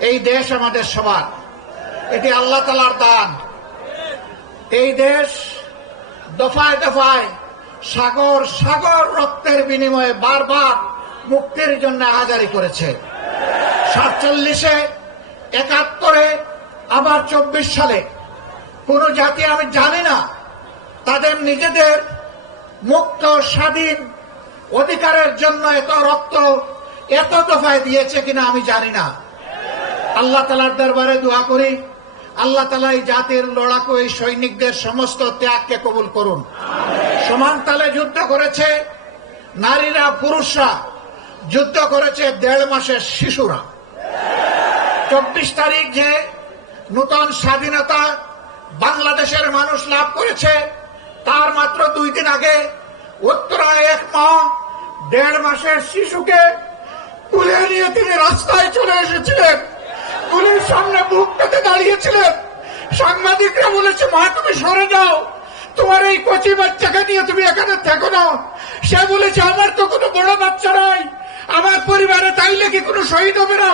এই দেশ আমাদের সবার। এটি আল্লাহ তালার দান। এই দেশ দফায় দফায় সাগর সাগর রক্তের বিনিময়ে বারবার মুক্তির জন্য হাজারি করেছে। সাতচল্লিশে, একাত্তরে, আবার চব্বিশ সালে। কোন জাতি আমি জানি না, তাদের নিজেদের মুক্ত, স্বাধীন অধিকারের জন্য এত রক্ত এত দফায় দিয়েছে কিনা আমি জানি না। আল্লাহ তালার দরবারে দোয়া করি। আল্লাহ তালা এই জাতির লড়াকু, এই সৈনিকদের সমস্ত ত্যাগকে কবুল করুন। সমান তালে যুদ্ধ করেছে নারীরা, পুরুষরা। যুদ্ধ করেছে দেড় মাসের শিশুরা। চব্বিশ তারিখ যে নূতন স্বাধীনতা বাংলাদেশের মানুষ লাভ করেছে, তার মাত্র দুই দিন আগে উত্তরায় এক মা দেড় মাসের শিশুকে তুলে নিয়ে তিনি রাস্তায় চলে এসেছিলেন পুলিশ সামনে বুক দাঁড়িয়েছিলেন সাংবাদিকরা বলেছে, মা, তুমি সরে যাও। তোমার এই কচি বাচ্চাকে নিয়ে তুমি এখানে থেকো না। সে বলেছে, আমার তো কোনো বড় বাচ্চা নাই। আমার পরিবারে তাইলে কি কোনো শহীদ হবে না।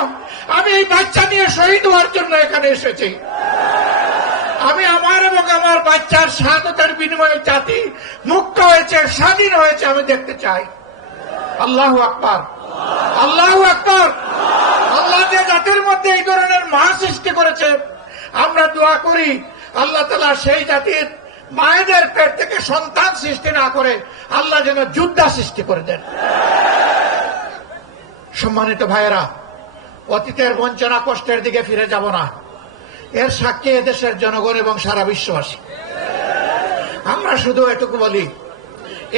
আমি এই বাচ্চা নিয়ে শহীদ হওয়ার জন্য এখানে এসেছি। আমি আমার এবং আমার বাচ্চার স্বাধীনতার বিনিময়ে জাতি মুক্ত হয়েছে, স্বাধীন হয়েছে, আমি দেখতে চাই। আল্লাহ আকবর। আল্লাহ আকবর। আল্লাহ যে জাতির মধ্যে এই ধরনের মা সৃষ্টি করেছে আমরা দোয়া করি, আল্লাহ তালা সেই জাতির মায়েদের পেট থেকে সন্তান সৃষ্টি না করে আল্লাহ যেন যুদ্ধা সৃষ্টি করে দেন। সম্মানিত ভাইয়েরা, অতীতের বঞ্চনা কষ্টের দিকে ফিরে যাব না। এর সাক্ষী এদেশের জনগণ এবং সারা বিশ্ববাসী। আমরা শুধু এটুকু বলি,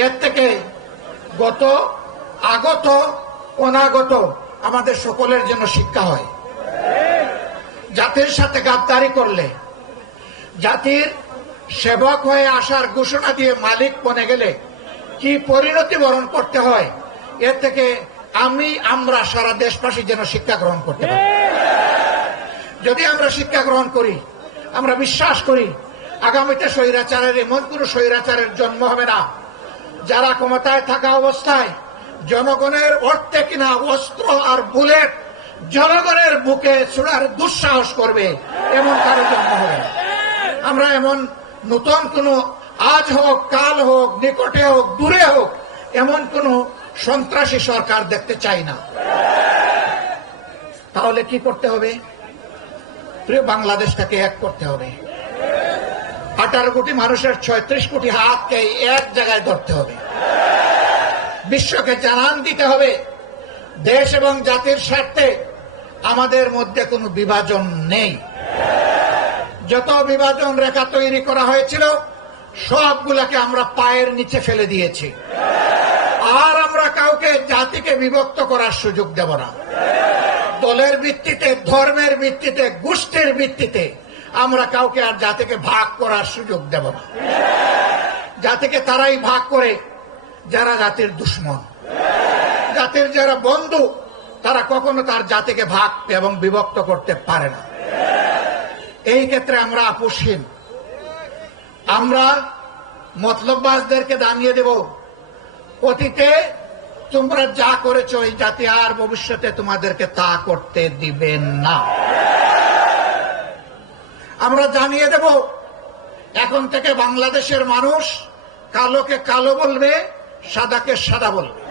এর থেকে গত, আগত, অনাগত আমাদের সকলের জন্য শিক্ষা হয়। জাতির সাথে গাদ্দারি করলে, জাতির সেবক হয়ে আসার ঘোষণা দিয়ে মালিক বনে গেলে কি পরিণতি বরণ করতে হয়? এর থেকে আমি, আমরা সারা দেশবাসী যেন শিক্ষা গ্রহণ করতে পারি। যদি আমরা শিক্ষা গ্রহণ করি, আমরা বিশ্বাস করি, আগামীতে স্বৈরাচারের, এমন কোন স্বৈরাচারের জন্ম হবে না, যারা ক্ষমতায় থাকা অবস্থায় জনগণের অর্থে কিনা অস্ত্র আর বুলেট জনগণের বুকে ছোড়ার দুঃসাহস করবে এমন কারও জন্ম হবে আমরা এমন নতুন কোন আজ হোক, কাল হোক, নিকটে হোক, দূরে হোক, এমন কোন সন্ত্রাসী সরকার দেখতে চাই না। তাহলে কি করতে হবে? প্রিয় বাংলাদেশটাকে এক করতে হবে। আঠারো কোটি মানুষের ছয়ত্রিশ কোটি হাতকে এক জায়গায় ধরতে হবে। বিশ্বকে জানান দিতে হবে। দেশ এবং জাতির স্বার্থে আমাদের মধ্যে কোনো বিভাজন নেই। যত বিভাজন রেখা তৈরি করা হয়েছিল, সবগুলাকে আমরা পায়ের নিচে ফেলে দিয়েছি। আর আমরা কাউকে জাতিকে বিভক্ত করার সুযোগ দেব না। দলের ভিত্তিতে, ধর্মের ভিত্তিতে, গোষ্ঠীর ভিত্তিতে আমরা কাউকে আর জাতিকে ভাগ করার সুযোগ দেব না। জাতিকে তারাই ভাগ করে যারা জাতির দুশ্মন, জাতির যারা বন্ধু তারা কখনো তার জাতিকে ভাগ এবং বিভক্ত করতে পারে না। এই ক্ষেত্রে আমরা আপোষহীন। আমরা মতলববাজদেরকে দাঁড়িয়ে দেব। অতীতে তোমরা যা করেছ এই জাতি আর ভবিষ্যতে তোমাদেরকে তা করতে দিবেন না। আমরা জানিয়ে দেব, এখন থেকে বাংলাদেশের মানুষ কালোকে কালো বলবে, সাদাকে সাদা বলবে।